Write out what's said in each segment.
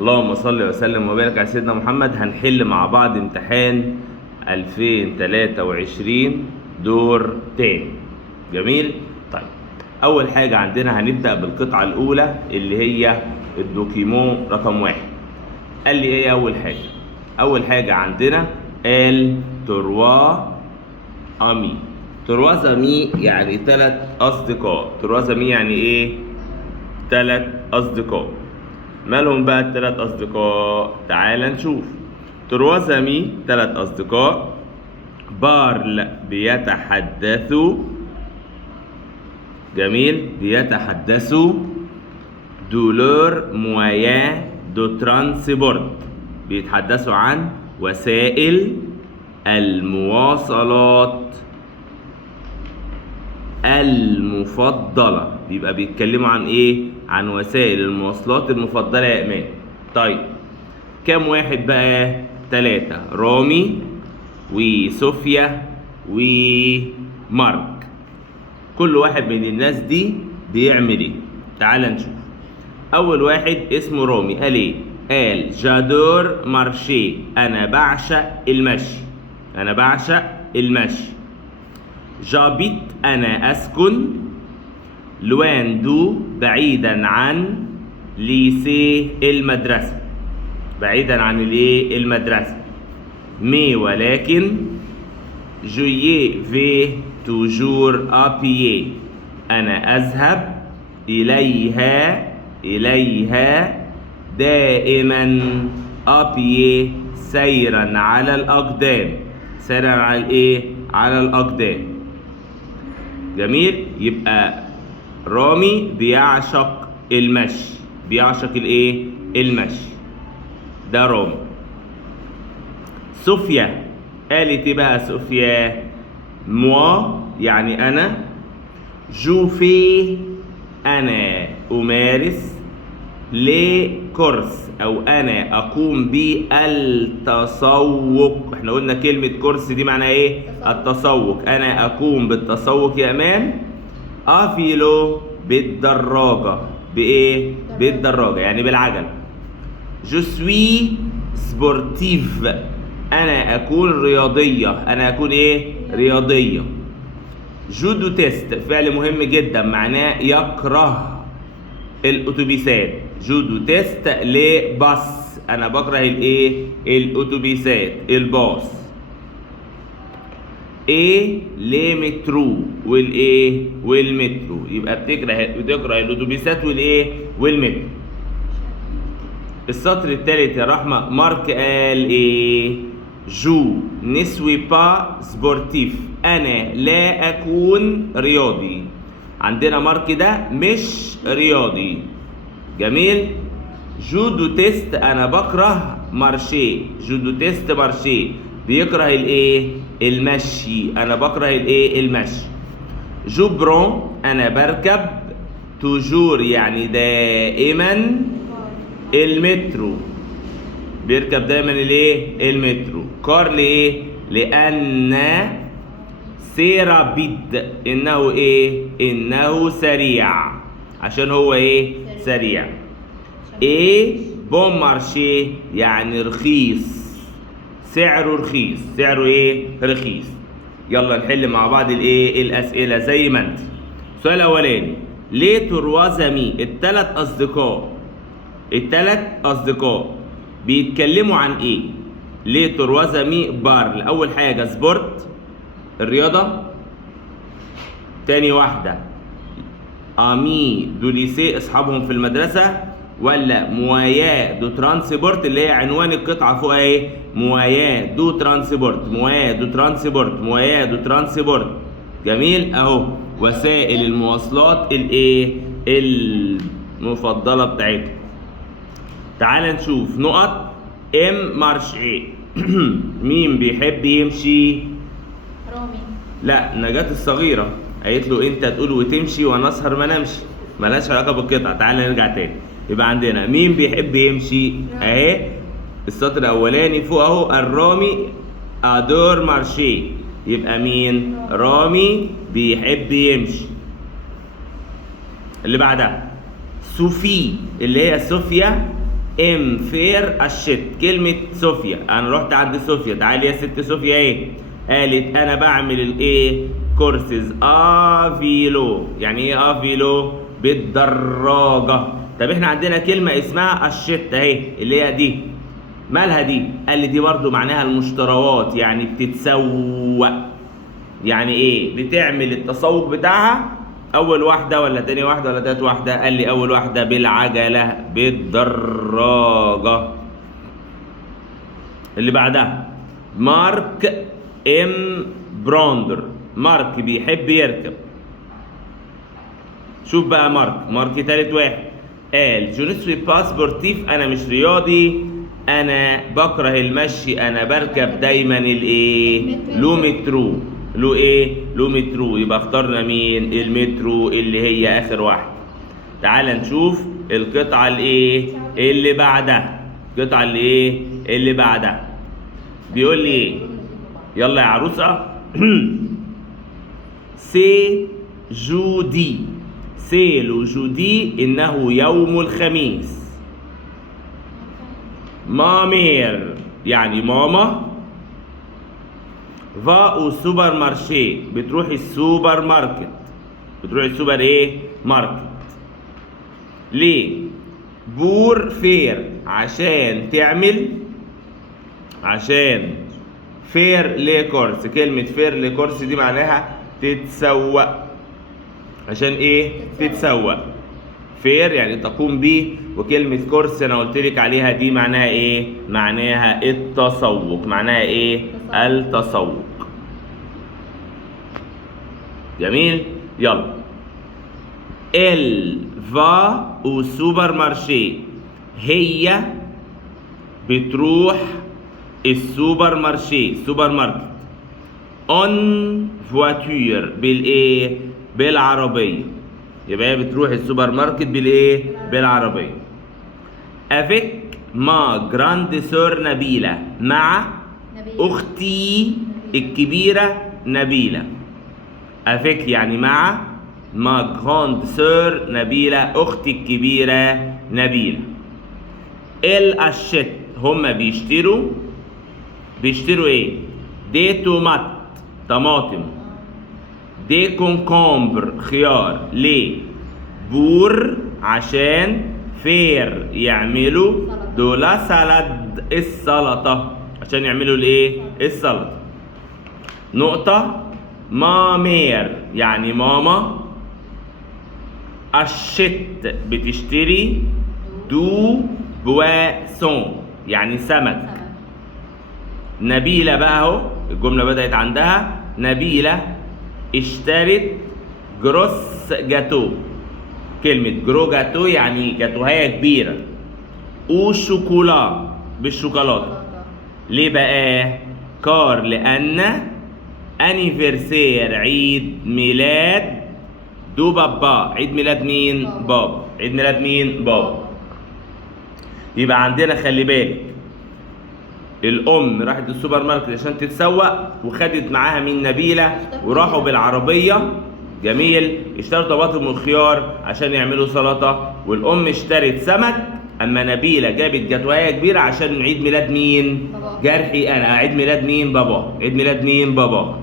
اللهم صل وسلم وبارك على سيدنا محمد. هنحل مع بعض امتحان 2023 دور تاني. جميل. طيب، اول حاجة عندنا هنبدأ بالقطعة الاولى اللي هي الدوكيمون رقم 1. قال لي ايه اول حاجة؟ اول حاجة عندنا قال تروا امي. تروا امي يعني 3 اصدقاء. تروا امي يعني ايه؟ 3 اصدقاء. مالهم بقى ال3 اصدقاء؟ تعال نشوف. تروا امي 3 اصدقاء. بارل بيتحدثوا. جميل، بيتحدثوا. دولور مويان دو ترانسبورت، بيتحدثوا عن وسائل المواصلات المفضلة. بيبقى بيتكلموا عن ايه؟ عن وسائل المواصلات المفضلة يا امان. طيب، كام واحد بقى؟ 3: رامي وصوفيا ومارك. كل واحد من الناس دي بيعمل ايه؟ تعال نشوف. اول واحد اسمه رامي قال ايه؟ قال جادور مارشي، انا بعشق المشي. انا بعشق المشي. جابيت، انا اسكن. لوان دو، بعيدا عن. ليسي، المدرسة. بعيدا عن الايه؟ المدرسة. مي، ولكن. جويي في توجور ابيي، انا اذهب اليها دائما. ابيي، سيرا على الاقدام. سيرا على الايه؟ على الاقدام. جميل. يبقى رامي بيعشق المشي. بيعشق الايه؟ المشي. ده رامي. صوفيا قالت ايه بقى؟ صوفيا موا يعني انا. جوفي، انا امارس. لكورس، او انا اقوم بالتسوق. احنا قلنا كلمة كورس دي معناها ايه؟ التسوق. انا اقوم بالتسوق يا امان. افيلو، بالدراجة. بايه؟ بالدراجة يعني بالعجل. جو سوي سبورتيف، انا اكون رياضية. انا اكون ايه؟ رياضية. جودو تيست، فعل مهم جدا معناه يكره الاتوبيسات. جودو تيست لباص، انا بكره الايه؟ الاتوبيسات، الباص. ايه؟ لمترو، والايه؟ والمترو. يبقى بتكره الاتوبيسات والايه؟ والمترو. السطر الثالث يا رحمة، مارك قال ايه؟ جو نسوي با سبورتيف، انا لا اكون رياضي. عندنا مارك ده مش رياضي. جميل. جودو تيست، انا بكره مارشي. جودو تيست مارشي، بيكره الايه؟ المشي. انا بكره الايه؟ المشي. جبرون، انا بركب. توجور يعني دائما. المترو، بيركب دايما الايه؟ المترو. كار ليه؟ لان سيرابيد، انه ايه؟ انه سريع. عشان هو ايه؟ سريع. ايه؟ بون مارشي يعني رخيص. سعره رخيص. سعره ايه؟ رخيص. يلا نحل مع بعض الايه؟ الاسئله زي ما انت. السؤال الاولاني، ليه تروا امي ال3 اصدقاء؟ ال3 اصدقاء بيتكلموا عن ايه؟ ليه تروا امي بارل. اول حاجه سبورت، الرياضه. تاني واحده امي دو ليسي، اصحابهم في المدرسه. ولا موايا دو ترانسبورت اللي هي عنوان القطعه فوق ايه؟ موايا دو ترانسبورت. موايا دو ترانسبورت. موايا دو ترانسبورت. جميل اهو. وسائل المواصلات الايه؟ المفضله بتاعتهم. تعال نشوف نقط. ام مارشي مين بيحب يمشي؟ رامي. لا، نجاة الصغيرة قالت له انت تقول وتمشي وانا اسهر ما نمشي. ملهاش علاقة بالقطعة. تعال نرجع تاني. يبقى عندنا مين بيحب يمشي اهي. السطر الاولاني فوق اهو، الرامي ادور مارشي. يبقى مين؟ رامي بيحب يمشي. اللي بعدها صوفي اللي هي صوفيا ام فير اشيت. كلمة صوفيا، انا رحت عند صوفيا، تعالي يا ست صوفيا ايه؟ قالت انا بعمل الايه؟ كورسز افيلو. يعني ايه افيلو؟ بالدراجة. طب احنا عندنا كلمة اسمها اشيت اهي، اللي هي دي، مالها دي؟ قال لي دي برضو معناها المشتروات، يعني بتتسوق. يعني ايه؟ بتعمل التسوق بتاعها اول واحده ولا تاني واحده ولا تالت واحده؟ قال لي اول واحده بالعجله، بالدراجه. اللي بعدها مارك ام براندر. مارك بيحب يركب. شوف بقى مارك تالت واحد قال جو نسوي با سبورتيف، انا مش رياضي، انا بكره المشي، انا بركب دايما الايه؟ لو مترو. له ايه؟ له مترو. يبقى اخترنا مين؟ المترو اللي هي اخر واحده. تعال نشوف القطعه الايه اللي بعدها. القطعه اللي ايه اللي بعدها بيقول لي ايه؟ يلا يا عروسه. سي جودي. سي لو جودي، انه يوم الخميس. مامير يعني ماما. فا او سوبر مارشي، بتروح السوبر ماركت. بتروح السوبر ايه؟ ماركت. ليه؟ بور فير، عشان تعمل. عشان فير لكورس. كلمة فير لكورس دي معناها تتسوق. عشان ايه؟ تتسوق. فير يعني تقوم به، وكلمة كورس انا قلت لك عليها دي معناها ايه؟ معناها التسوق. معناها ايه؟ التسوق. جميل؟ يلا. ال فا او سوبر مارشي، هي بتروح السوبر مارشي، سوبر ماركت. اون فواتور، بالايه؟ بالعربية. يبقى هي بتروح السوبر ماركت بالايه؟ بالعربية. افيك ما جراند سور نبيلة، مع اختي الكبيرة نبيلة. افيك يعني مع، ما جراند سور نبيلة، اختي الكبيرة نبيلة. الاشت، هما بيشتروا ايه؟ دي تومات، طماطم. دي كونكومبر، خيار. ليه؟ بور، عشان. فير، يعملوا. دولا سالاد، السلطة. عشان يعملوا الايه؟ السلطة. نقطة. مامير يعني ماما. الشت بتشتري. دو بواسون يعني سمك. نبيلة بقى اهو، الجملة بدأت عندها. نبيلة اشترت جروس جاتو. كلمة جرو جاتو يعني جاتوهاية كبيرة. وشوكولا، بالشوكولاتة. ليه بقى؟ كار لأن انيفرسير، عيد ميلاد. دو بابا، عيد ميلاد مين؟ بابا. عيد ميلاد مين؟ بابا. يبقى عندنا خلي بالك، الأم راحت السوبر ماركت عشان تتسوق، وخدت معاها مين؟ نبيلة. وراحوا بالعربية. جميل. اشتروا طماطم وخيار عشان يعملوا سلطة. والأم اشترت سمك، أما نبيلة جابت جاتوهاية كبيرة عشان عيد ميلاد مين؟ بابا. جرحي أنا، عيد ميلاد مين؟ بابا. عيد ميلاد مين؟ بابا.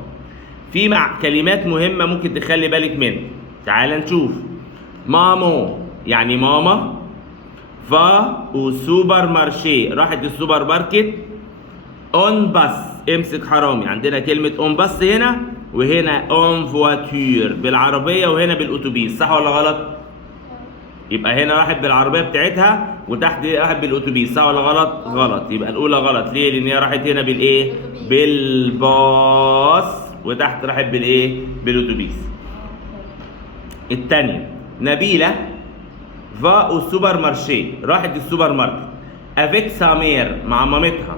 في مع كلمات مهمة ممكن تخلي بالك منها. تعال نشوف. مامو يعني ماما. فا وسوبر مارشي، راحت السوبر ماركت. اون باس، امسك حرامي. عندنا كلمة اون باس هنا، وهنا اون فواتور بالعربية، وهنا بالاتوبيس. صح ولا غلط؟ يبقى هنا راحت بالعربية بتاعتها، وتحت راحت بالاتوبيس. صح ولا غلط؟ غلط. يبقى الأولى غلط. ليه؟ لأن هي راحت هنا بالايه؟ بالباص، وتحت راحت بالايه؟ بالاتوبيس. الثانية نبيلة. فا او سوبر مارشي، راحت السوبر ماركت. افيك سامير، مع مامتها.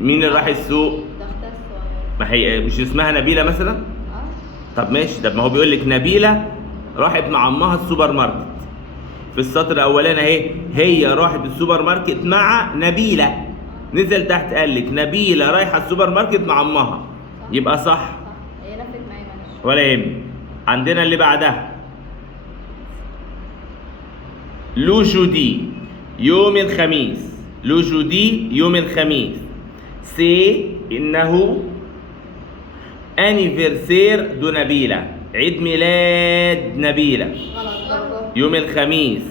مين اللي راح السوق؟ ما هي مش اسمها نبيلة مثلا؟ طب ماشي. طب ما هو بيقول لك نبيلة راحت مع امها السوبر ماركت. في السطر الاولاني اهي، هي راحت السوبر ماركت مع نبيلة. نزل تحت قال لك نبيلة رايحة السوبر ماركت مع امها. يبقى صح. هي لفت معايا معلش. ولا يهمك. عندنا اللي بعدها. لو جودي. يوم الخميس. لو جودي يوم الخميس. سي إنه أنيفرسير دو نبيلة، عيد ميلاد نبيلة. غلط برضه. يوم الخميس.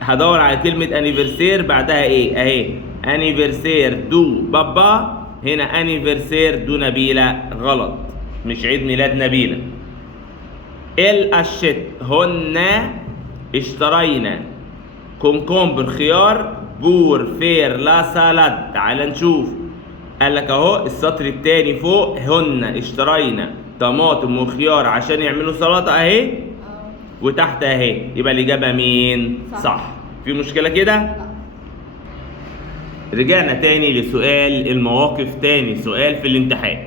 هدور على كلمة أنيفرسير بعدها إيه؟ أهي أنيفرسير دو بابا، هنا أنيفرسير دو نبيلة. غلط، مش عيد ميلاد نبيلة. الأشت هن اشترينا كومكومبر خيار بور فير لا سالاد. تعال نشوف. قال لك اهو السطر الثاني فوق، هن اشترينا طماطم وخيار عشان يعملوا سلطه اهي، وتحت اهي، يبقى الاجابه مين؟ صح. في مشكله كده؟ لا. رجعنا تاني لسؤال المواقف. تاني سؤال في الامتحان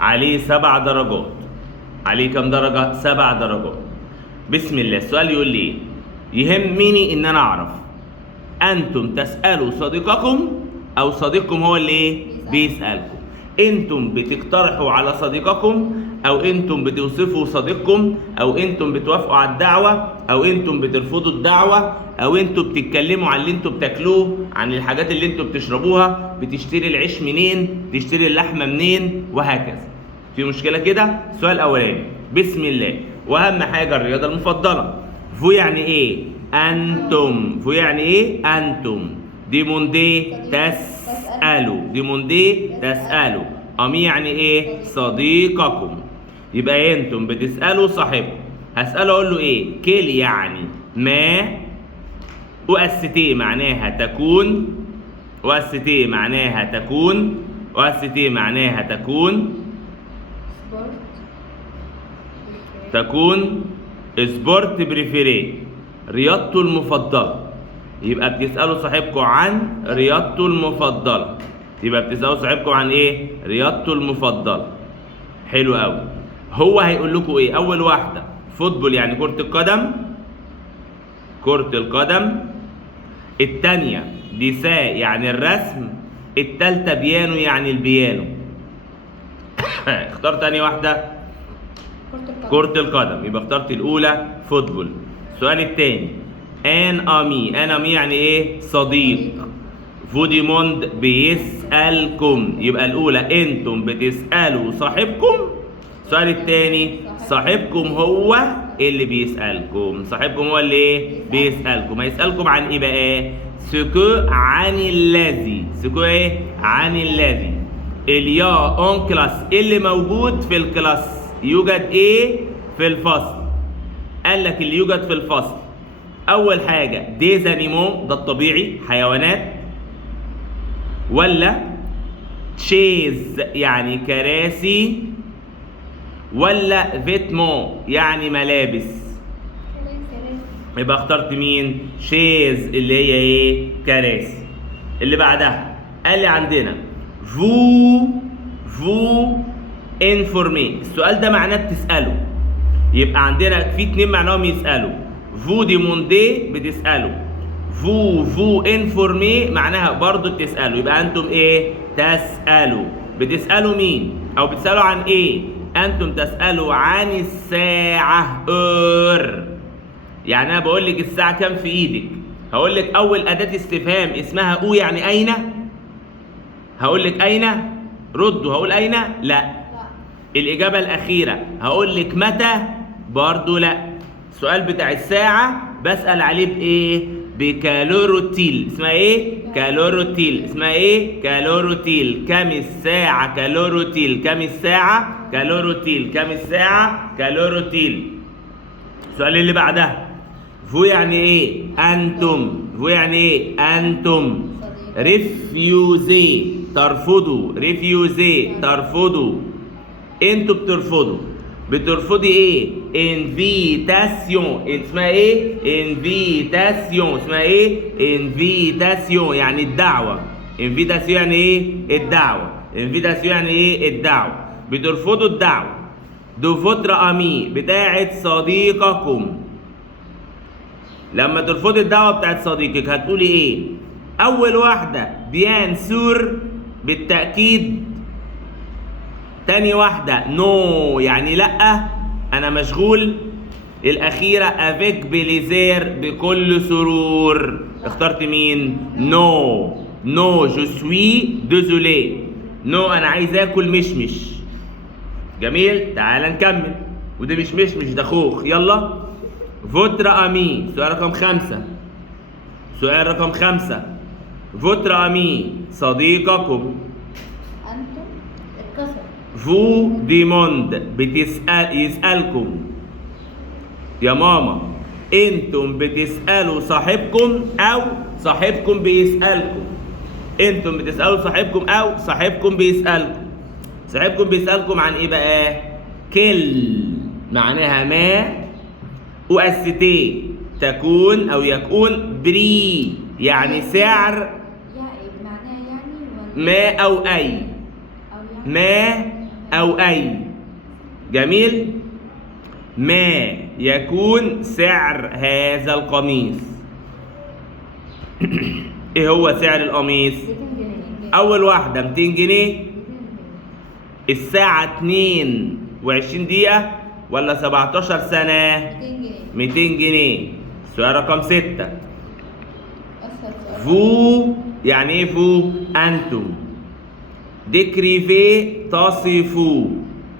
عليه 7 درجات. عليه كام درجه؟ 7 درجات. بسم الله. السؤال يقول لي ايه؟ يهمني ان انا اعرف انتم تسالوا صديقكم او صديقكم هو اللي ايه؟ بيسالكم. انتم بتقترحوا على صديقكم، او انتم بتوصفوا صديقكم، او انتم بتوافقوا على الدعوه، او انتم بترفضوا الدعوه، او انتم بتتكلموا عن اللي انتم بتاكلوه، عن الحاجات اللي انتم بتشربوها، بتشتري العيش منين، تشتري اللحمه منين، وهكذا. في مشكله كده؟ السؤال الاولاني. بسم الله. واهم حاجه الرياضه المفضله. فو يعني ايه؟ انتم. فو يعني ايه؟ انتم. ديموندي تسألوا. ديموندي تسألوا. أمي يعني إيه؟ صديقكم. يبقى أنتم بتسألوا صاحبكم. هسأله أقول له إيه؟ كيل يعني ما. أؤستي معناها تكون. أؤستي معناها تكون. أؤستي معناها تكون. سبورت. تكون سبورت بريفيري، رياضته المفضلة. يبقى بتسألوا صاحبكم عن رياضته المفضلة. يبقى بتسألوا صاحبكم عن ايه؟ رياضته المفضلة. حلو قوي. هو هيقول لكم ايه؟ اول واحدة فوتبول يعني كرة القدم. كرة القدم. التانية ديسا يعني الرسم. التالتة بيانو يعني البيانو. اخترت تاني واحدة؟ كرة القدم. يبقى اخترت الأولى فوتبول. السؤال التاني ان امي. ان امي يعني ايه؟ صديق. فوديموند بيسألكم. يبقى الأولى انتم بتسألوا صاحبكم. السؤال الثاني صاحبكم هو اللي بيسألكم. صاحبكم هو اللي ايه؟ بيسألكم. هيسألكم عن ايه بقى؟ سكو عن الذي. سكو ايه؟ عن الذي. اليا اون كلاس اللي موجود في الكلاس. يوجد ايه؟ في الفصل. قال لك اللي يوجد في الفصل أول حاجة ديز أنيمو، ده الطبيعي، حيوانات. ولا تشيز يعني كراسي. ولا فيتمون يعني ملابس. يبقى اخترت مين؟ شيز اللي هي ايه؟ كراسي. اللي بعدها قال لي عندنا فو انفورمي. السؤال ده معناه بتسأله. يبقى عندنا في 2 معناهم يسألوا. فو ديموندي بتسألوا. فو انفورمي معناها برضو بتسألوا. يبقى انتم ايه؟ تسألوا. بتسألوا مين؟ او بتسألوا عن ايه؟ انتم تسألوا عن الساعة. يعني انا بقول لك الساعة كام في ايدك. هقول لك اول أداة استفهام اسمها او يعني اين. هقول لك اين؟ ردوا. هقول اين؟ لا. الإجابة الأخيرة هقول لك متى؟ برضو لا. السؤال بتاع الساعة بسأل عليه بإيه؟ بكالوروتيل. اسمها إيه؟ كالوروتيل. اسمها إيه؟ كالوروتيل. كم الساعة؟ كالوروتيل. كم الساعة؟ كالوروتيل. كم الساعة؟ كالوروتيل. السؤال اللي بعدها فو يعني إيه؟ أنتم. فو يعني إيه؟ أنتم. ريفيوزي ترفضوا. ريفيوزي ترفضوا. انتوا بترفضوا. بترفضي ايه؟ انفيتاسيون. اسمها ايه؟ انفيتاسيون. اسمها ايه؟ انفيتاسيون يعني الدعوة. انفيتاسيون يعني ايه؟ الدعوة. انفيتاسيون يعني ايه؟ الدعوة. بترفضوا الدعوة. دو فوتر امي بتاعت صديقكم. لما ترفضي الدعوة بتاعت صديقك هتقولي ايه؟ اول واحدة بيان سور بالتأكيد. تاني واحدة نو يعني لأ، أنا مشغول. الأخيرة افيك بليزير بكل سرور. اخترت مين؟ نو. نو جو سوي ديزولي. نو أنا عايز آكل مشمش. جميل، تعال نكمل. وده مش مشمش، ده خوخ. يلا. فوتر أمي. سؤال رقم 5. سؤال رقم 5. فوتر أمي صديقكم. أنتم اتكسر. فو ديموند يسألكم. يا ماما انتم بتسألوا صاحبكم او صاحبكم بيسألكم. انتم بتسألوا صاحبكم او صاحبكم بيسألكم. صاحبكم بيسألكم عن ايه بقى؟ كل معناها ما، وأستي تكون او يكون بري يعني سعر معناها يعني ولا ما او اي. أو يعني ما أو أي. جميل. ما يكون سعر هذا القميص. ايه هو سعر القميص؟ 200 جنيه. أول واحدة 200 جنيه. الساعة 22 دقيقة ولا 17 سنة؟ 200 جنيه. 200 جنيه. سؤال رقم 6. أسهل سؤال. فو يعني ايه فو؟ أنتم. ديكريفي تصفوا.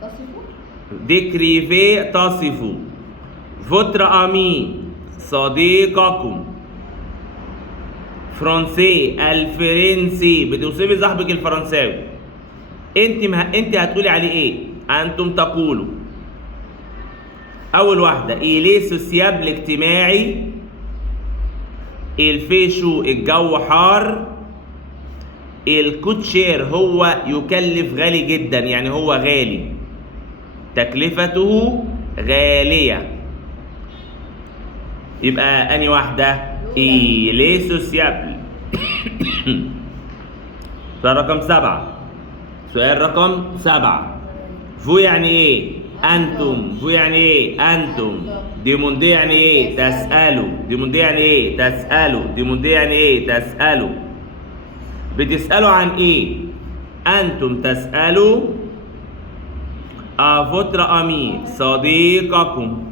تصفوا. ديكريفي تصفوا. فوتر أمي صديقكم. فرنسي الفرنسي بتوصفي صاحبك الفرنساوي. انت هتقولي عليه ايه؟ انتم تقولوا. اول واحده إليه سوسيابل اجتماعي. الفيشو الجو حار. الكوتشير هو يكلف غالي جدا يعني هو غالي. تكلفته غالية. يبقى أني واحدة؟ إليه سوسيابل. سؤال رقم 7. سؤال رقم 7. فو يعني إيه؟ أنتم. فو يعني إيه؟ أنتم. ديموندي يعني إيه؟ تسألوا. ديموندي يعني إيه؟ تسألوا. ديموندي يعني إيه؟ تسألوا. بتسألوا عن إيه؟ أنتم تسألوا أفوتر أمي صديقكم.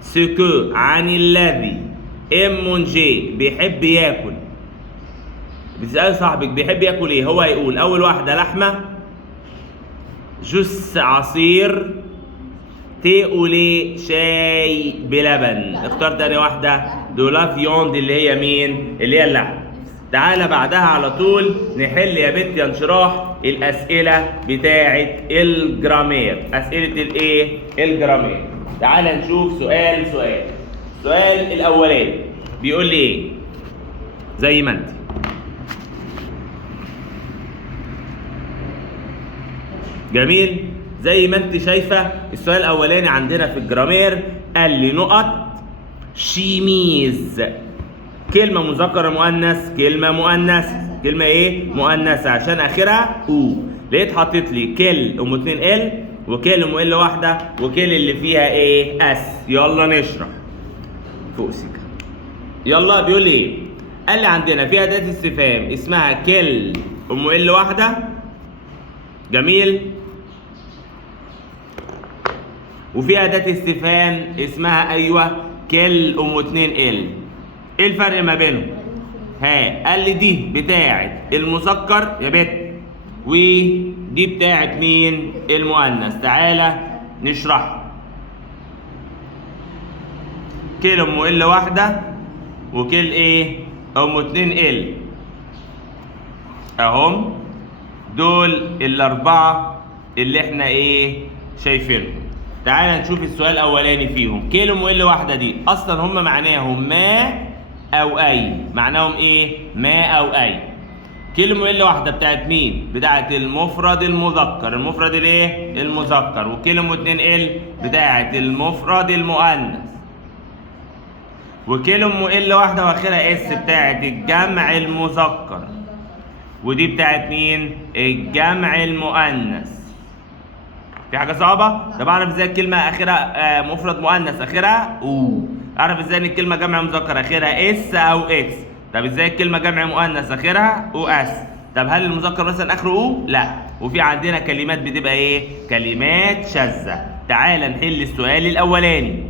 سكو عن الذي. مونجي بيحب ياكل. بتسأل صاحبك بيحب ياكل ايه؟ هو هيقول أول واحدة لحمة. جوس عصير. تي أولي شاي بلبن. اخترت أنا واحدة؟ دولا فيوند اللي هي مين؟ اللي هي اللحم. تعالى بعدها على طول نحل يا بنت يا انشراح الأسئلة بتاعة الجرامير. أسئلة الإيه؟ الجرامير. تعالى نشوف سؤال. السؤال الأولاني بيقول لي إيه؟ زي ما أنت. جميل؟ زي ما أنت شايفة السؤال الأولاني عندنا في الجرامير قال لي نقط شيميز. كلمة مذكر مؤنث. كلمة مؤنثة. كلمة ايه؟ مؤنثة عشان اخرها او. لقيت حطيت لي كل ام 2 ال وكل ام ال واحدة وكل اللي فيها ايه؟ اس. يلا نشرح. فوق سيكا. يلا بيقول لي ايه؟ قال لي عندنا في أداة استفهام اسمها كل ام ال واحدة. جميل. وفي أداة استفهام اسمها ايوه كل ام 2 ال. ايه الفرق ما بينهم؟ ها قال لي دي بتاعه المذكر يا بت ودي بتاعه مين؟ المؤنث. تعالى نشرحها. كل ام ال واحده وكل ايه؟ ام 2 ال اهم. دول الاربعه اللي احنا ايه شايفينهم. تعالى نشوف السؤال الاولاني فيهم. كل ام ال واحده دي اصلا هم معناهم ما او اي. معناهم ايه؟ ما او اي. كلمة ال واحدة بتاعت مين؟ بتاعت المفرد المذكر. المفرد الايه؟ المذكر. وكلمة 2 ال بتاعت المفرد المؤنث. وكلمة ال واحدة واخرها اس بتاعت الجمع المذكر. ودي بتاعت مين؟ الجمع المؤنث. في حاجة صعبة؟ طب اعرف ازاي الكلمة اخرها مفرد مؤنث اخرها او. اعرف ازاي ان الكلمه جمع مذكر اخرها اس او اكس. طب ازاي الكلمه جمع مؤنث اخرها او اس؟ طب هل المذكر مثلا اخره او؟ لا. وفي عندنا كلمات بتبقى ايه؟ كلمات شاذه. تعال نحل السؤال الاولاني.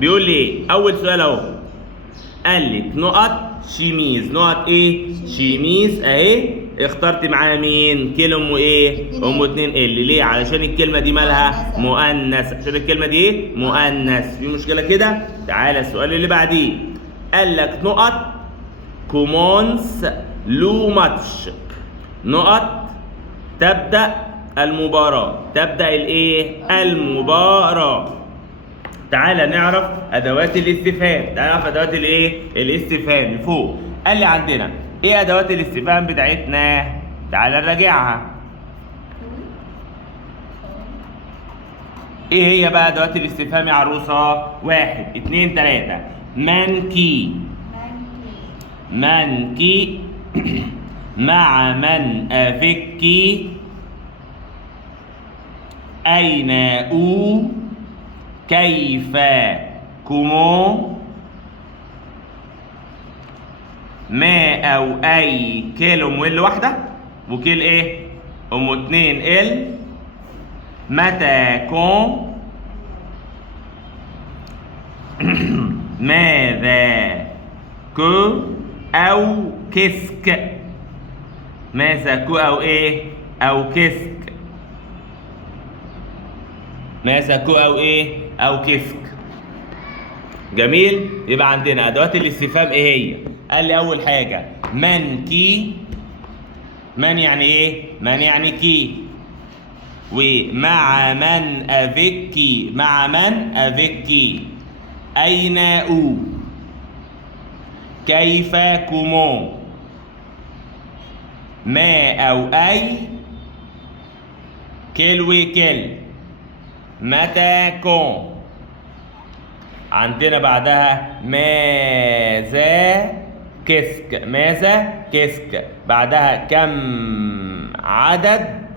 بيقول لي ايه؟ اول سؤال اهو، قال لك نقط شيميز. نقط ايه؟ شيميز اهي. اخترت معاها مين؟ كلمة ايه؟ ام 2 ال. ليه؟ علشان الكلمة دي مالها؟ مؤنث. عشان الكلمة دي ايه؟ مؤنث. في مشكلة كده؟ تعالى السؤال اللي بعديه، قال لك نقط كومونس لو ماتش. نقط تبدأ المباراة. تبدأ الايه؟ المباراة. تعالى نعرف ادوات الاستفهام. تعالى نعرف ادوات الايه؟ الاستفهام فوق. قال لي عندنا ايه ادوات الاستفهام بتاعتنا؟ تعالى نراجعها. ايه هي بقى ادوات الاستفهام يا عروسه؟ 1 2 3. منكي. منكي. مع من افكي. اين او. كيف كومو. ما او اي كيل ام ال واحده وكيل ايه؟ ام 2 ال. متى كون. ماذا كو او كسك. ماذا كو او ايه؟ او كسك. ماذا كو او ايه؟ او كسك. جميل. يبقى عندنا ادوات الاستفهام ايه هي؟ قال لي اول حاجه من كي. من يعني ايه؟ من يعني كي. ومع من افيكي. مع من افيكي. اين او. كيف كومو. ما او اي كل وكل. متى كون. عندنا بعدها ماذا كسك. ماذا كسك. بعدها كم عدد.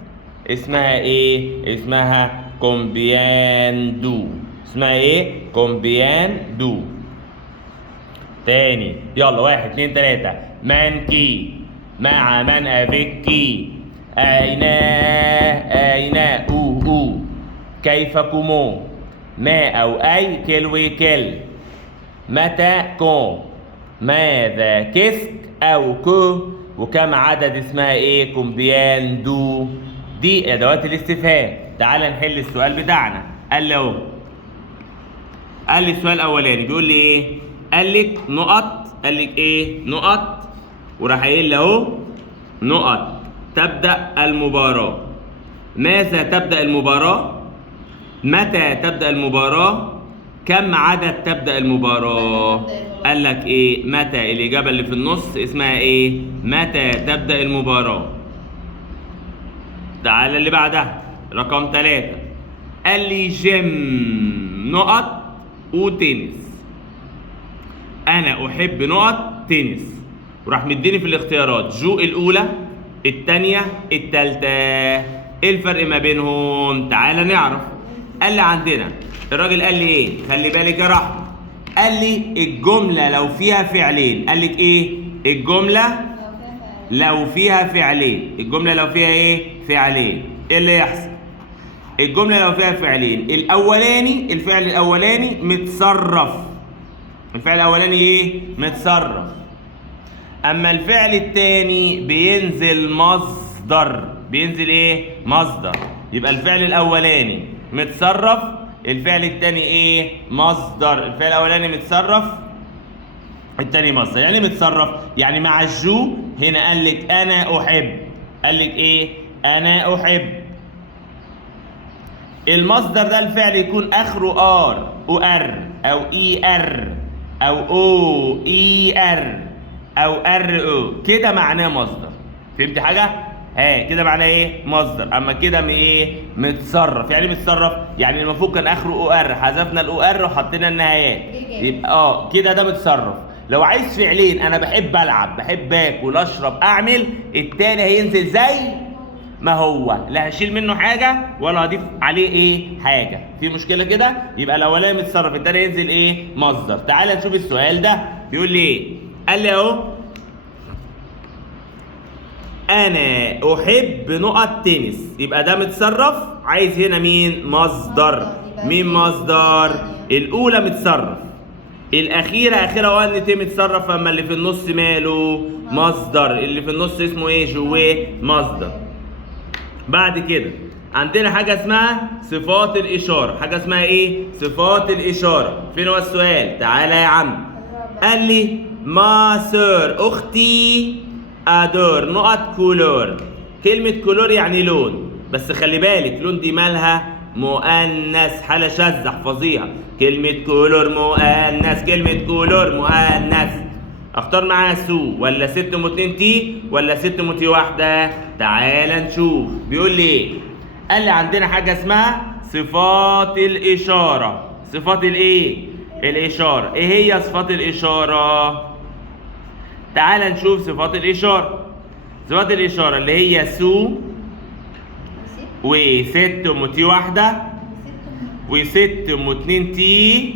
اسمها ايه؟ اسمها كومبيان دو. اسمها ايه؟ كومبيان دو. تاني يلا 1 2 3. منكي. مع من افيكي. اين. اين او. كيف كومو. ما او اي كل وكل. متى كون. ماذا كسك او كو. وكم عدد اسمها ايه؟ كومبيان دو. دي ادوات الاستفهام. تعال نحل السؤال بتاعنا. قال لي اهو، قال لي السؤال الاولاني بيقول لي ايه؟ قال لك نقط. قال لك ايه؟ نقط. وراح قايل لي اهو نقط تبدا المباراه. ماذا تبدا المباراه؟ متى تبدا المباراه؟ كم عدد تبدا المباراه؟ قال لك ايه؟ متى. الاجابه اللي في النص اسمها ايه؟ متى تبدا المباراه. تعالى اللي بعدها رقم 3. قال لي جيم نقط وتنس. انا احب نقط تنس. وراح مديني في الاختيارات جو الاولى، الثانيه، الثالثه. ايه الفرق ما بينهم؟ تعالى نعرف. قال لي عندنا الراجل قال لي ايه؟ خلي بالك يا رحمه. قال لي الجمله لو فيها فعلين. قال لك ايه؟ الجمله لو فيها فعلين. الجمله لو فيها ايه؟ فعلين. ايه اللي يحصل؟ الجمله لو فيها فعلين، الاولاني الفعل الاولاني متصرف. الفعل الاولاني ايه؟ متصرف. اما الفعل الثاني بينزل مصدر. بينزل ايه؟ مصدر. يبقى الفعل الاولاني متصرف، الفعل الثاني ايه؟ مصدر. الفعل الاولاني متصرف، الثاني مصدر. يعني متصرف يعني مع الجو هنا قال لك انا احب. قال لك ايه؟ انا احب. المصدر ده الفعل يكون اخره ار او ار او اي ار او او اي ار او ار او كده معناه مصدر. فهمت حاجه؟ ها كده معناه ايه؟ مصدر. اما كده ايه؟ متصرف. يعني متصرف يعني المفروض كان اخره او ار، حذفنا الاو ار وحطينا النهايات، يبقى كده ده متصرف. لو عايز فعلين، انا بحب العب، بحب اكل، اشرب، اعمل، التاني هينزل زي ما هو، لا هشيل منه حاجه ولا هضيف عليه ايه؟ حاجه. في مشكله كده؟ يبقى الاولاني متصرف، التاني ينزل ايه؟ مصدر. تعال نشوف السؤال ده بيقول لي ايه. قال لي اهو، انا احب نقط تنس، يبقى ده متصرف. عايز هنا مين؟ مصدر. مين مصدر؟ الاولى متصرف، الاخيره اخرها وان تي متصرف، اما اللي في النص ماله؟ مصدر. اللي في النص اسمه ايه؟ جواه مصدر. بعد كده عندنا حاجه اسمها صفات الاشاره. حاجه اسمها ايه؟ صفات الاشاره. فين هو السؤال؟ تعالى يا عم. قال لي ما سور اختي ادور نقط كولور. كلمه كولور يعني لون، بس خلي بالك لون دي مالها؟ مؤنث، حاله شاذه احفظيها. كلمه كولور مؤنث، كلمه كولور مؤنث. اختار معاها سو ولا 6 ام 2 تي ولا 6 ام تي واحده؟ تعال نشوف. بيقول لي ايه؟ قال لي عندنا حاجه اسمها صفات الاشاره. صفات الايه؟ الاشاره. ايه هي صفات الاشاره؟ تعال نشوف صفات الاشاره. صفات الاشاره اللي هي سو و6 ام تي واحده و6 ام 2 تي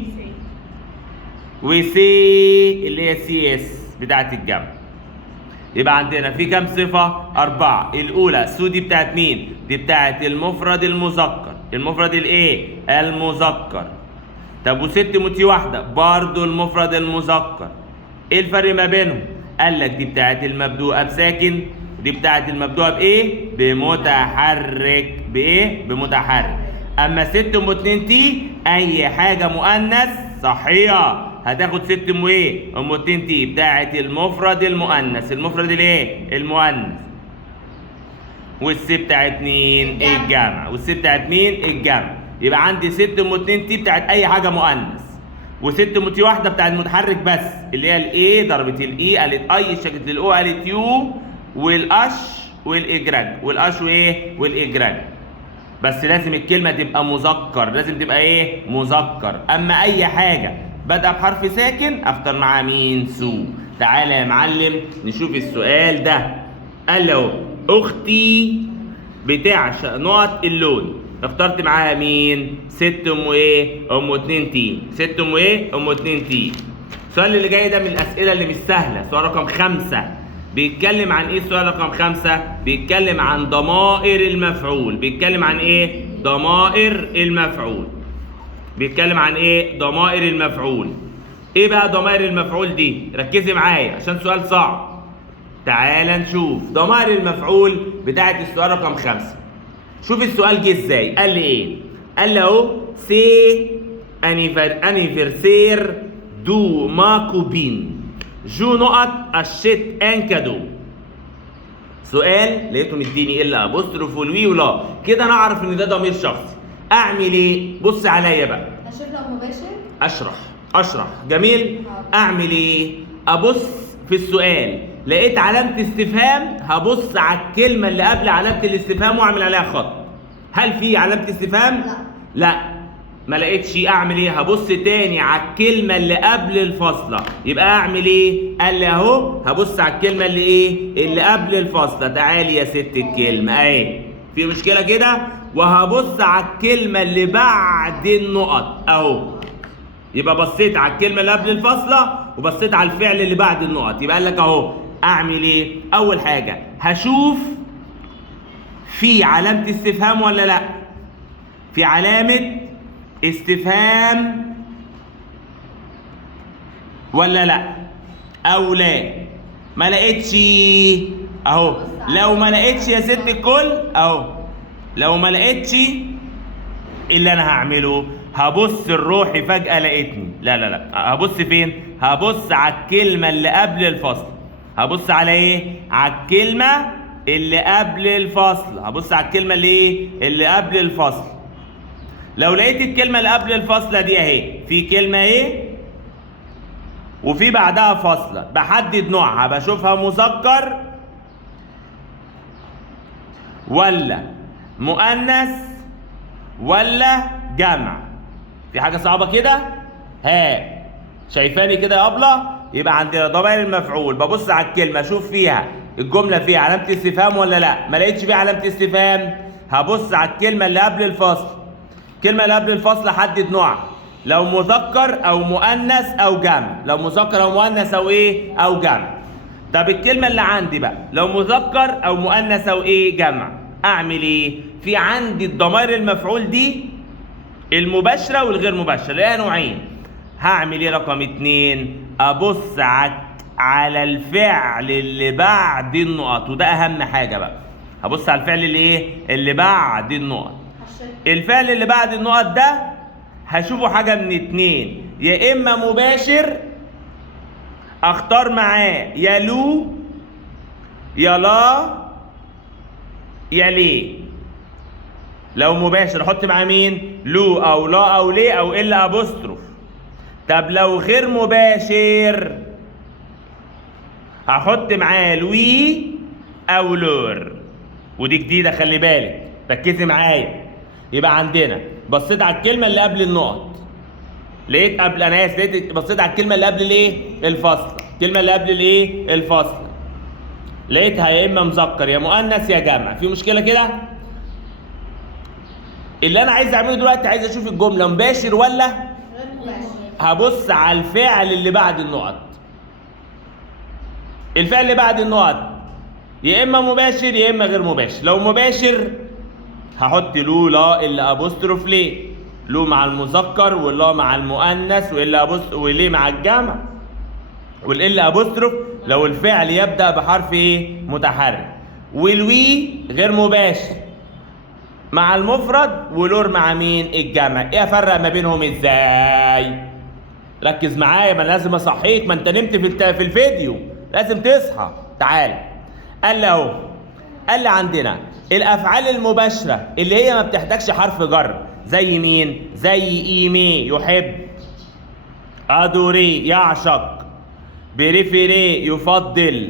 وسي اللي هي سي اس بتاعت الجمع. يبقى عندنا في كام صفة؟ 4. الأولى سو دي بتاعت مين؟ دي بتاعت المفرد المذكر. المفرد الإيه؟ المذكر. طب وست متي واحدة برضو المفرد المذكر. إيه الفرق ما بينهم؟ قال لك دي بتاعت المبدوءة بساكن ودي بتاعت المبدوءة بإيه؟ بمتحرك. بإيه؟ بمتحرك. أما 6 ام 2 تي أي حاجة مؤنث صحيحة هتاخد 6 ام ايه؟ ام 2 تي بتاعت المفرد المؤنث. المفرد الايه؟ المؤنث. والسي بتاعت مين؟ الجمع. والسي بتاعت مين؟ الجمع. يبقى عندي 6 ام 2 تي بتاعت اي حاجه مؤنث، و6 ام تي واحده بتاعت المتحرك بس اللي هي الايه ضربت الاي قالت اي شكت للاو قالت يو والاش والاجراج. والاش وايه؟ والاجراج. بس لازم الكلمه تبقى مذكر، لازم تبقى ايه؟ مذكر. اما اي حاجه بدأ بحرف ساكن اختار معاه مين؟ سو. تعالى يا معلم نشوف السؤال ده. قال له اختي بتعشق نقط اللون. اخترت معاها مين؟ 6 ام ايه؟ ام 2 تي. 6 ام ايه؟ ام 2 تي. السؤال اللي جاي ده من الاسئله اللي مش سهله. سؤال رقم 5 بيتكلم عن ايه؟ السؤال رقم 5 بيتكلم عن ضمائر المفعول. بيتكلم عن ايه؟ ضمائر المفعول. بيتكلم عن ايه؟ ضمائر المفعول. ايه بقى ضمائر المفعول دي؟ ركزي معايا عشان سؤال صعب. تعال نشوف ضمائر المفعول بتاعت السؤال رقم 5. شوف السؤال جه ازاي. قال لي ايه؟ قال لي اهو سي انيفرسير دو ماكو بين جو نقط اشيت ان كادو. سؤال لقيته مديني الا ابوستروف والوي ولا كده انا اعرف ان ده ضمير شخصي. اعمل ايه؟ بص عليا بقى. اشوف لو مباشر؟ اشرح. جميل. اعمل ايه؟ ابص في السؤال لقيت علامة استفهام هبص على الكلمة اللي قبل علامة الاستفهام واعمل عليها خط. هل في علامة استفهام؟ لا. ما لقيتش. اعمل ايه؟ هبص تاني على الكلمة اللي قبل الفاصلة. يبقى اعمل ايه؟ قال لي اهو هبص على الكلمة اللي ايه؟ اللي قبل الفاصلة. تعالي يا ست الكلمة اهي. في مشكلة كده؟ وهبص على الكلمة اللي بعد النقط اهو. يبقى بصيت على الكلمة اللي قبل الفاصلة وبصيت على الفعل اللي بعد النقط. يبقى قال لك اهو اعمل ايه؟ اول حاجة هشوف في علامة استفهام ولا لا. في علامة استفهام ولا لا او لا. ما لقيتش اهو. لو ما لقيتش يا ست الكل اهو، لو ما لقيتش اللي انا هعمله هبص الروحي فجأة لقيتني. لا هبص فين؟ هبص على الكلمة اللي قبل الفصل. هبص على ايه؟ على الكلمة اللي قبل الفصل. هبص على الكلمة اللي ايه؟ اللي قبل الفصل. لو لقيت الكلمة اللي قبل الفاصلة دي اهي، في كلمة ايه؟ وفي بعدها فاصلة، بحدد نوعها بشوفها مذكر ولا مؤنث ولا جمع. في حاجة صعبة كده؟ ها شايفاني كده يا أبلة؟ يبقى عندنا ضمائر المفعول ببص على الكلمة اشوف فيها الجملة فيها علامة استفهام ولا لا. ما لقيتش فيها علامة استفهام هبص على الكلمة اللي قبل الفصل. الكلمة اللي قبل الفصل حدد نوعها، لو مذكر أو مؤنث أو جمع. لو مذكر أو مؤنث أو إيه؟ أو جمع. طب الكلمة اللي عندي بقى لو مذكر أو مؤنث أو إيه جمع، أعمل إيه؟ في عندي الضمائر المفعول دي المباشرة والغير مباشرة، ليها نوعين. هعمل إيه رقم 2؟ أبص على الفعل اللي بعد النقط، وده أهم حاجة بقى. هبص على الفعل اللي إيه؟ اللي بعد النقط. الفعل اللي بعد النقط ده هشوفه حاجة من 2، يا إما مباشر اختار معاه يا لو يا لا يا ليه. لو مباشر احط معاه مين؟ لو او لا او ليه او الا ابوستروف. طب لو غير مباشر هحط معاه لوي او لور، ودي جديده خلي بالك، ركزي معايا. يبقى عندنا بصيت على الكلمه اللي قبل النقط، لقيت قبل انا اسف لقيت بصيت على الكلمه اللي قبل الايه؟ الفصل. الكلمه اللي قبل الايه؟ الفصل. لقيتها يا اما مذكر يا مؤنث يا جمع، في مشكله كده؟ اللي انا عايز اعمله دلوقتي عايز اشوف الجمله مباشر ولا غير مباشر. هبص على الفعل اللي بعد النقط. الفعل اللي بعد النقط يا اما مباشر يا اما غير مباشر. لو مباشر هحط لو لا الا ابوستروف ليه، لو مع المذكر واللا مع المؤنث وليه مع الجمع والإلا ابوستروف لو الفعل يبدأ بحرف ايه؟ متحرك. والوي غير مباشر مع المفرد ولور مع مين؟ الجمع. ايه افرق ما بينهم ازاي؟ ركز معايا، ما لازم اصحيك، ما انت نمت في الفيديو، لازم تصحى. تعال قال لي اهو، قال لي عندنا الافعال المباشره اللي هي ما بتحتاجش حرف جر زي مين؟ زي ايمي يحب، ادوري يعشق، بريفيري يفضل،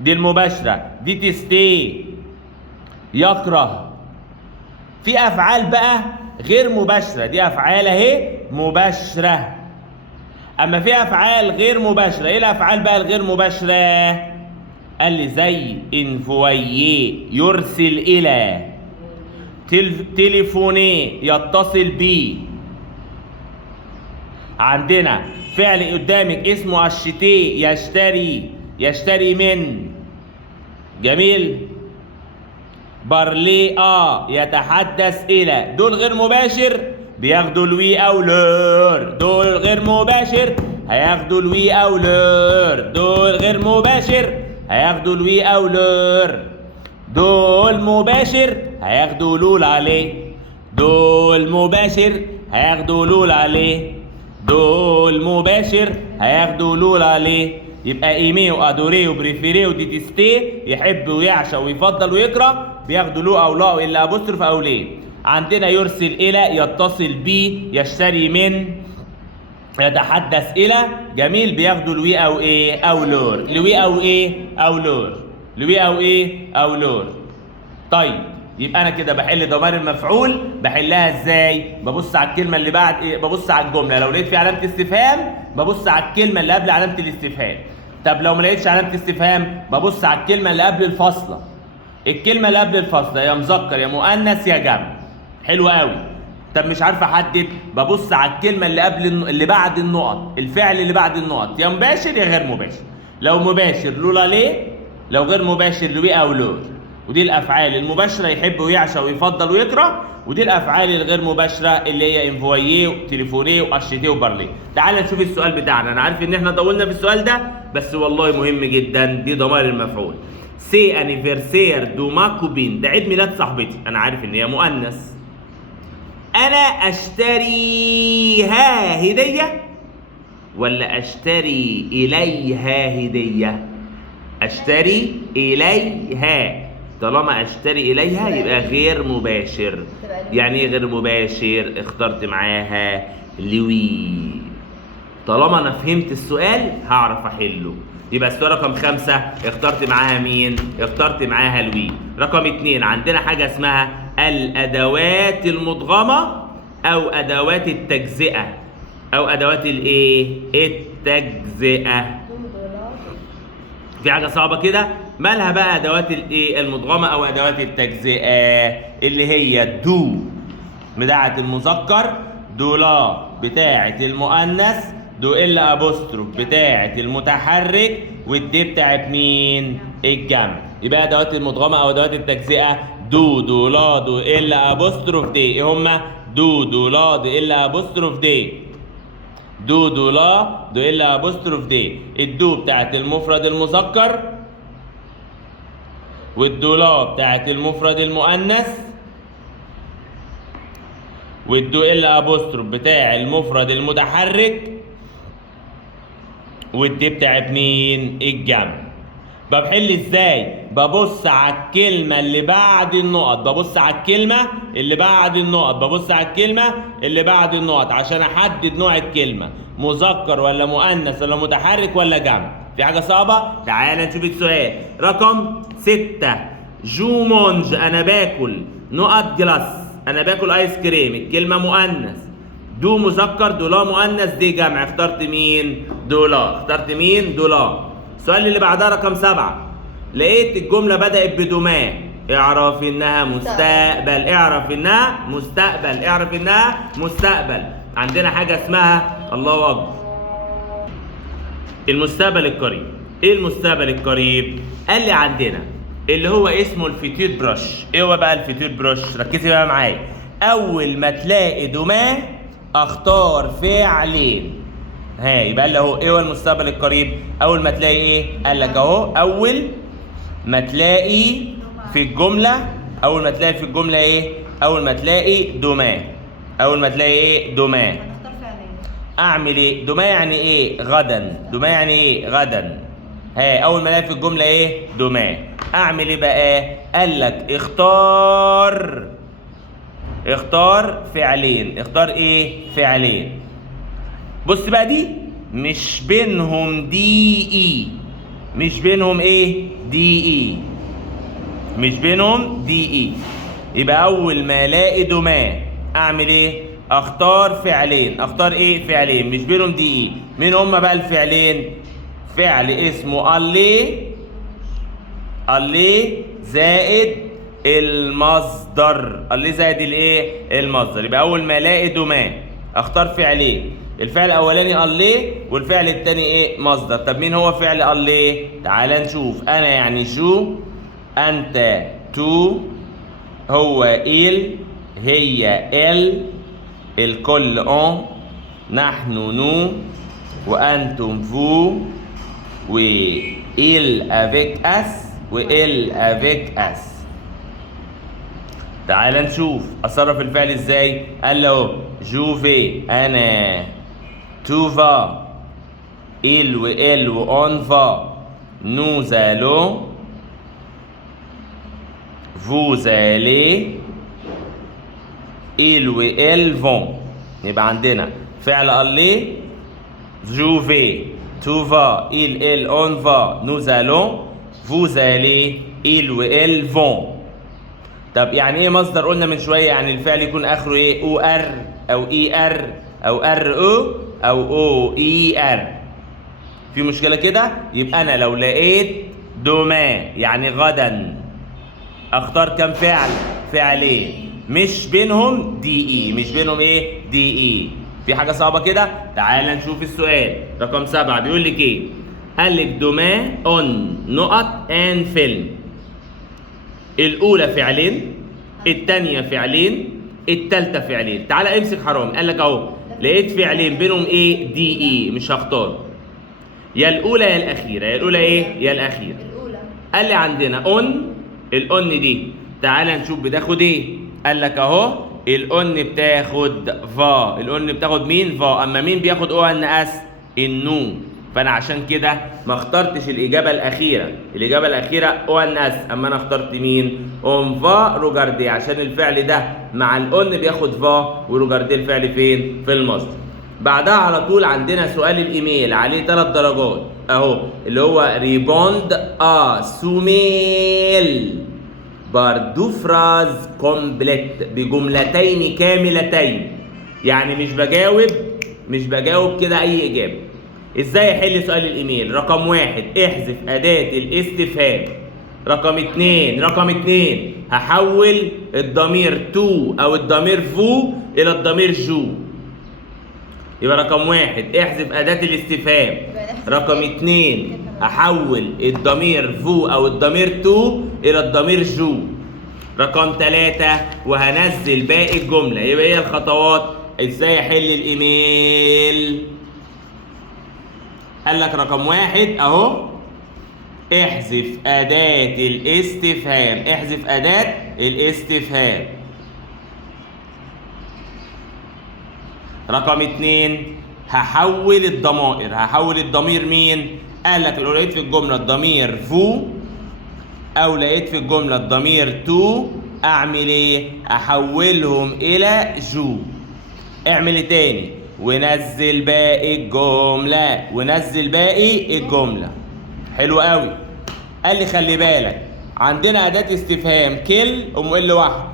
دي المباشره، دي تستي يكره. في افعال بقى غير مباشره، دي افعال اهي مباشره. اما في افعال غير مباشره، ايه الافعال بقى الغير مباشره؟ قال لي زي انفوييه يرسل الى، تليفوني يتصل بيه. عندنا فعل قدامك اسمه الشتي يشتري من، جميل. بارلي يتحدث الى. دول غير مباشر بياخدوا الوي او لور، دول غير مباشر هياخدوا الوي او لور، دول غير مباشر هياخدوا الوي او لور، دول مباشر هياخدوا لول عليه، دول مباشر هياخدوا لول عليه، دول مباشر هياخدوا لول عليه. يبقى ايمي وادوري وبريفيري وديتستي يحب ويعشق ويفضل ويكره بياخدوا له او لا الا ابوستروف او ليه. عندنا يرسل الى، يتصل بي، يشتري من، يتحدث الى، جميل، بياخدوا لوي او ايه؟ او لور. لوي او ايه؟ او لور. لوي او ايه؟ او لور. طيب يبقى انا كده بحل ضمائر المفعول. بحلها ازاي؟ ببص على الكلمه اللي بعد ايه؟ ببص على الجمله، لو لقيت في علامه استفهام ببص على الكلمه اللي قبل علامه الاستفهام. طب لو ما لقيتش علامه استفهام ببص على الكلمه اللي قبل الفاصله. الكلمه اللي قبل الفاصله يا مذكر يا مؤنث يا جمع. حلو قوي. طب مش عارف احدد، ببص على الكلمه اللي بعد النقط، الفعل اللي بعد النقط، يا مباشر يا غير مباشر. لو مباشر لولا ليه، لو غير مباشر لوي او لور. ودي الافعال المباشره يحب ويعشق ويفضل ويكره، ودي الافعال الغير مباشره اللي هي انفوييه وتليفونيه واشتيه وبارليه. تعال نشوف السؤال بتاعنا. انا عارف ان احنا طولنا في السؤال ده بس والله مهم جدا، دي ضمائر المفعول. سي انيفرسير دو ماكوبين، ده عيد ميلاد صاحبتي، انا عارف ان هي مؤنث. انا اشتريها هديه ولا اشتري اليها هديه؟ اشتري اليها. طالما اشتري اليها يبقى غير مباشر. يعني ايه غير مباشر؟ اخترت معاها لوي. طالما انا فهمت السؤال هعرف احله. يبقى السؤال رقم 5 اخترت معاها مين؟ اخترت معاها لوي. رقم 2 عندنا حاجه اسمها الادوات المدغمه او ادوات التجزئه او ادوات الايه؟ التجزئه. في حاجه صعبه كده؟ مالها بقى ادوات الايه؟ المدغمه او ادوات التجزئه؟ اللي هي دو بتاعه المذكر، دولا بتاعه المؤنث، دو الا ابوستروف بتاعه المتحرك، والدي بتاعت مين؟ الجمع. يبقى ادوات المدغمه او ادوات التجزئه دو دو لا دو الا ابوستروف دي. ايه هما؟ دو دو لا دو الا ابوستروف دي. دو دو لا دو الا ابوستروف دي. الدو بتاعت المفرد المذكر والدو لا بتاعت المفرد المؤنث والدو الا ابوستروف بتاع المفرد المتحرك والدي بتاعت مين؟ الجمع. بحل ازاي؟ ببص على الكلمة اللي بعد النقط، ببص على الكلمة اللي بعد النقط، ببص على الكلمة اللي بعد النقط عشان احدد نوع الكلمة، مذكر ولا مؤنث ولا متحرك ولا جمع. في حاجة صعبة؟ تعالى نشوف السؤال. رقم 6. جو مونج، انا باكل نقط جلاس، انا باكل ايس كريم. الكلمة مؤنث، دو مذكر، دولا مؤنث، دي جمع. اخترت مين؟ دولا. اخترت مين؟ دولا. السؤال اللي بعدها رقم 7. لقيت الجملة بدأت بدوما، اعرف انها مستقبل، اعرف انها مستقبل، اعرف انها مستقبل. عندنا حاجة اسمها الله اكبر المستقبل القريب. ايه المستقبل القريب؟ قال لي عندنا اللي هو اسمه الفيتور بروش. ايه هو بقى الفيتور بروش؟ ركزي بقى معايا. اول ما تلاقي دوما اختار فعلين. ها يبقى قال لي اهو ايه هو المستقبل القريب؟ اول ما تلاقي ايه؟ قال لك اهو اول ما تلاقي في الجمله، اول ما تلاقي في الجمله ايه؟ اول ما تلاقي دوما. اول ما تلاقي ايه؟ دوما. هنختار فعلين. اعمل ايه؟ دوما يعني ايه؟ غدا. دوما يعني ايه؟ غدا. ها اول ما الاقي في الجمله ايه؟ دوما. اعمل ايه بقى؟ قال لك اختار فعلين. اختار ايه؟ فعلين. بص بقى دي مش بينهم دي اي، مش بينهم ايه؟ دي اي، مش بينهم دي اي. يبقى اول ما الاقي دوما اعمل ايه؟ اختار فعلين. اختار ايه؟ فعلين مش بينهم دي اي. مين هما بقى الفعلين؟ فعل اسمه اللي زائد المصدر. اللي زائد الايه؟ المصدر. يبقى اول ما الاقي دوما اختار فعلين. الفعل الاولاني اللي والفعل الثاني ايه؟ مصدر. طب مين هو فعل اللي؟ تعال نشوف. انا يعني شو، انت تو، هو إل، هي ال، الكل اون، نحن نو، وانتم فو، وإل افيك اس، وإل افيك اس. تعال نشوف اصرف الفعل ازاي. قال له جو في، انا، تو فا، il و elle و on va، nous allons، vous allez، ils و elles vont. يبقى عندنا فعل aller جو في، تو فا، il elle on va، nous allons، vous allez، ils و elles vont. طب يعني ايه مصدر؟ قلنا من شويه يعني الفعل يكون اخره ايه؟ او ار او اي ار او ار او اي ار. في مشكله كده؟ يبقى انا لو لقيت دوما يعني غدا اختار كم فعل؟ فعلين مش بينهم دي اي، مش بينهم ايه؟ دي اي. في حاجه صعبه كده؟ تعال نشوف السؤال رقم 7. بيقول لك ايه؟ قال لك دوما اون نقط ان فيلم. الاولى فعلين، الثانيه فعلين، الثالثه فعلين. تعالى امسك حرام. قال لك اهو لقيت فعلين بينهم ايه؟ دي اي. مش هختار يا الاولى يا الاخيره. يا الاولى ايه؟ يا الاخيره. الأولى. قال لي عندنا اون، الاون دي تعالى نشوف بتاخد ايه. قال لك اهو الاون بتاخد فا. الاون بتاخد مين؟ فا. اما مين بياخد او ان اس؟ النو. فانا عشان كده ما اخترتش الاجابه الاخيره. الاجابه الاخيره او ان اس. اما انا اخترت مين؟ اون فا روجاردي، عشان الفعل ده مع الاون بياخد فا، وروجاردي الفعل فين؟ في المصدر. بعدها على طول عندنا سؤال الايميل عليه 3 درجات اهو، اللي هو ريبوند سوميل باردو فراز كومبليت، بجملتين كاملتين. يعني مش بجاوب كده اي اجابه. ازاي احل سؤال الايميل؟ رقم 1 احذف اداه الاستفهام. رقم 2 هحول الضمير تو او الضمير فو الى الضمير جو. يبقى رقم 1 احذف اداه الاستفهام. رقم 2 هحول الضمير فو او الضمير تو الى الضمير جو. رقم 3 وهنزل باقي الجمله. يبقى هي الخطوات ازاي احل الايميل. قال لك رقم 1 اهو احذف اداه الاستفهام. احذف اداه الاستفهام. رقم 2 هحول الضمائر. هحول الضمير مين؟ قال لك لو لقيت في الجمله الضمير فو او لقيت في الجمله الضمير تو اعمل ايه؟ احولهم الى جو. اعمل تاني ونزل باقي الجمله. ونزل باقي الجمله. حلو قوي. قال لي خلي بالك عندنا اداه استفهام كل ام ال واحد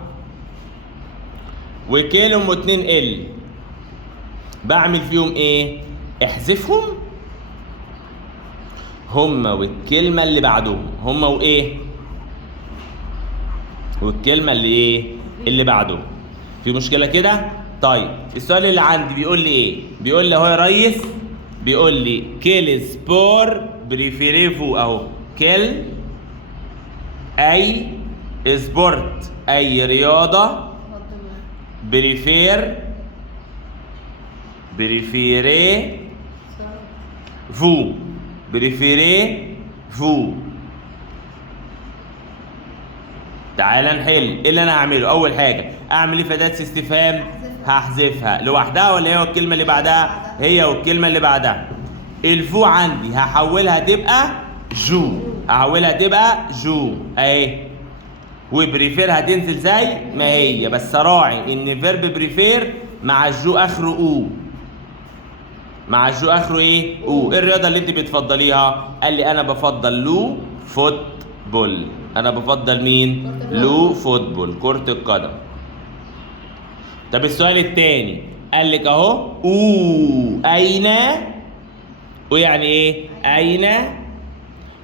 وكل ام 2 ال. بعمل فيهم ايه؟ احذفهم هما والكلمه اللي بعدهم. هما وايه؟ والكلمه اللي ايه؟ اللي بعدهم. في مشكله كده؟ طيب السؤال اللي عندي بيقول لي ايه؟ بيقول لي اهو يا ريس، بيقول لي كيل سبور بريفيريفو اهو. كيل اي سبورت اي رياضه. بريفيري فو. بريفيري فو. تعال نحل. ايه اللي انا هعمله؟ اول حاجه اعمل ايه في اداه استفهام؟ هحذفها لوحدها ولا هي والكلمه اللي بعدها؟ هي والكلمه اللي بعدها. الفو عندي هحولها تبقى جو. هحولها تبقى جو اهي. وبريفير هتنزل زي ما هي، بس راعي ان فيرب بريفير مع الجو اخره او. مع الجو اخره ايه؟ او. ايه الرياضه اللي انت بتفضليها؟ قال لي انا بفضل لو فوتبول. انا بفضل مين؟ لو فوتبول، كرة القدم. طب السؤال الثاني قال لك اهو او اين. ويعني ايه؟ اين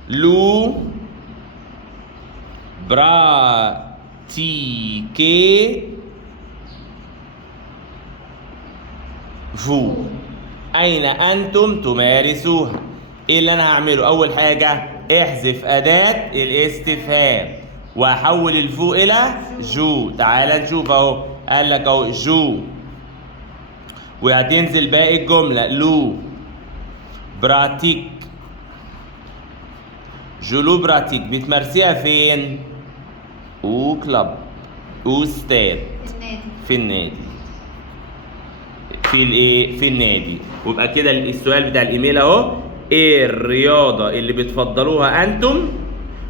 لو براتيكي فو. أين أنتم تمارسوها؟ إيه اللي أنا هعمله؟ أول حاجة احذف أداة الاستفهام وأحول الفو إلى جو. تعال نشوف أهو. قال لك أهو جو وهتنزل باقي الجملة لو براتيك. جولو براتيك بتمارسيها فين؟ او كلاب. او ستاد. في النادي. في الايه؟ في النادي. ويبقى كده السؤال بتاع الايميل اهو. ايه الرياضه اللي بتفضلوها انتم؟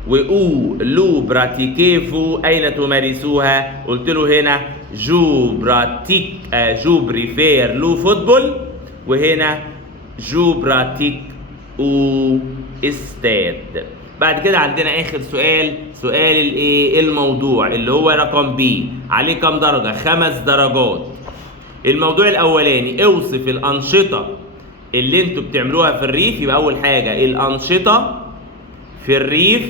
واو لو براتيكيفو اين تمارسوها؟ قلت له هنا جو براتيك جو بريفير لو فوتبول، وهنا جو براتيك او استاد. بعد كده عندنا اخر سؤال، سؤال الايه؟ الموضوع اللي هو رقم بي. عليه كام درجه؟ 5 درجات. الموضوع الاولاني اوصف الانشطه اللي انتوا بتعملوها في الريف. يبقى اول حاجه الانشطه في الريف.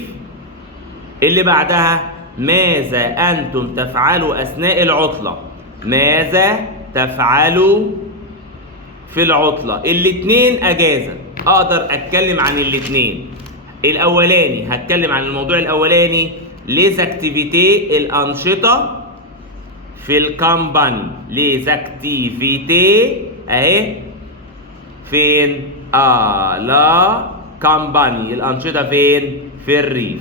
اللي بعدها ماذا انتم تفعلوا اثناء العطله. ماذا تفعلوا في العطله. الاتنين اجازه، اقدر اتكلم عن الاتنين. الاولاني هتكلم عن الموضوع الاولاني ليز اكتيفيتي الانشطه في الكامباني. ليز اكتيفيتي اهي فين؟ لا كامباني. الانشطه فين؟ في الريف.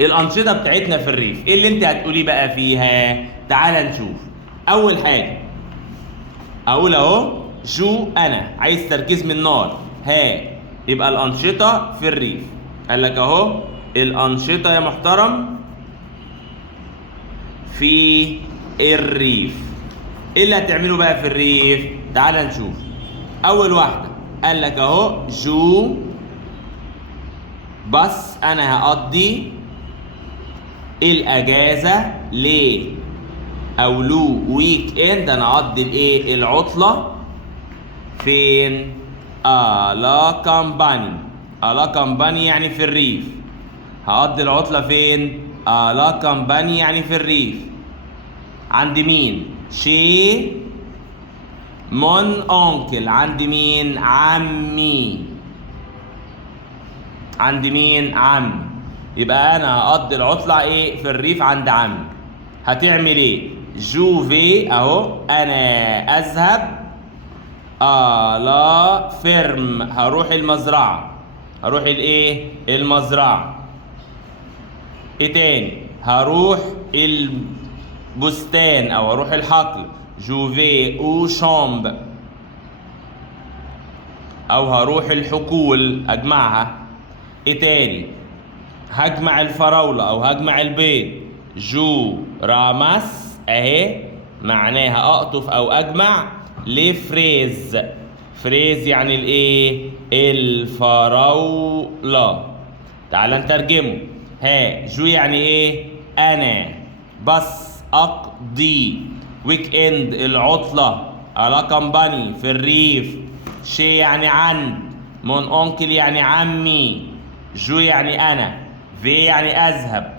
الانشطه بتاعتنا في الريف ايه اللي انت هتقولي بقى فيها؟ تعال نشوف. اول حاجه اقول اهو جو انا عايز تركيز من نار. ها يبقى الانشطه في الريف. قال لك اهو الانشطه يا محترم في الريف. ايه اللي هتعمله بقى في الريف؟ تعال نشوف. اول واحده قال لك اهو جو بس انا هقضي الاجازه ليه او لو ويك اند. انا هقضي الايه؟ العطله فين؟ لا كامباني. لا كامباني يعني في الريف. هقضي العطله فين؟ لا كامباني يعني في الريف. عند مين؟ شي مون اونكل عند مين؟ عمي. عند مين؟ عمي. يبقى انا هقضي العطلة ايه؟ في الريف عند عمي. هتعمل ايه؟ جوفي اهو انا اذهب لا فيرم، هروح المزرعة. هروح الايه؟ المزرعة. ايه تاني؟ هروح البستان او هروح الحقل. جوفي او شامب، او هروح الحقول اجمعها. ايه تاني؟ هجمع الفراولة او هجمع البيض. جو راماس اهي معناها اقطف او اجمع لفريز. فريز يعني الايه؟ الفراولة. تعال نترجمه. جو يعني ايه؟ انا. بس اقضي ويك اند العطلة على كمباني في الريف. شي يعني عند. مون اونكل يعني عمي. جو يعني انا. في يعني اذهب.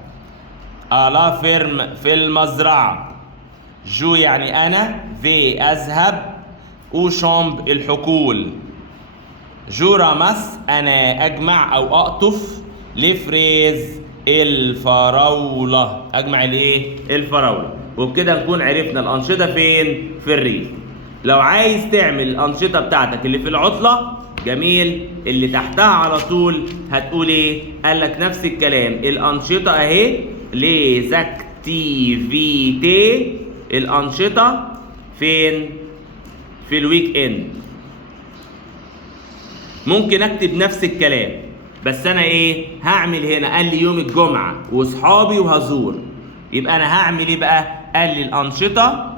لا فيرم في المزرعة. جو يعني انا. في اذهب. او شامب الحقول. جو راماس انا اجمع او اقطف لفريز الفراولة. اجمع الايه؟ الفراولة. وبكده نكون عرفنا الانشطة فين؟ في الريف. لو عايز تعمل الانشطة بتاعتك اللي في العطلة جميل، اللي تحتها على طول هتقول ايه؟ قال لك نفس الكلام، الانشطة اهي ليز اكتيفيتي. الانشطة فين؟ في الويك اند. ممكن اكتب نفس الكلام بس انا ايه؟ هعمل هنا قال لي يوم الجمعة واصحابي وهزور. يبقى انا هعمل ايه بقى؟ قال لي الانشطة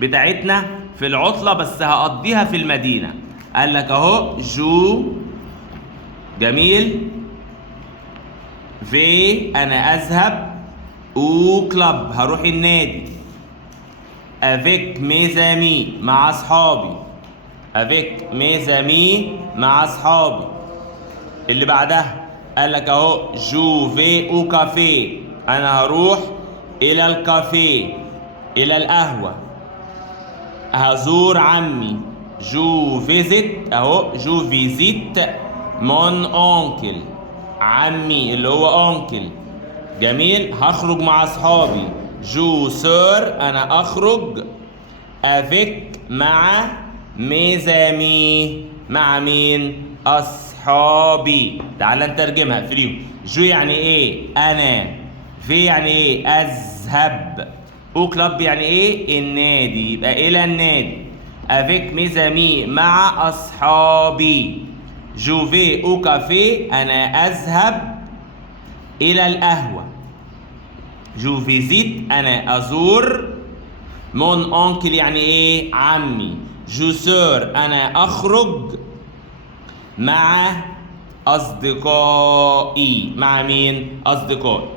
بتاعتنا في العطلة بس هقضيها في المدينة. قال لك اهو جو جميل. في انا اذهب. او كلاب هروح النادي. افيك ميزامي مع اصحابي. افيك ميزامي مع اصحابي. اللي بعدها قال لك اهو جو في او كافيه، انا هروح الى الكافيه الى القهوة. هزور عمي. جو فيزيت اهو جو فيزيت مون اونكل عمي اللي هو اونكل. جميل. هخرج مع اصحابي. جو سور انا اخرج. افيك مع ميزامي مع مين؟ اصحابي. تعال نترجمها في اليوم. جو يعني ايه؟ انا. في يعني ايه؟ اذهب. او كلاب يعني ايه؟ النادي، يبقى الى النادي. افيك ميزامي مع اصحابي. جو في او كافيه انا اذهب الى القهوة. جو فيزيت انا ازور. مون اونكل يعني ايه؟ عمي. جو سور انا اخرج مع اصدقائي. مع مين؟ اصدقائي.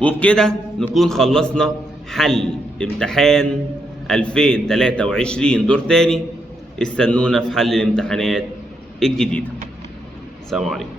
وبكده نكون خلصنا حل امتحان 2023 دور تاني. استنونا في حل الامتحانات الجديدة. السلام عليكم.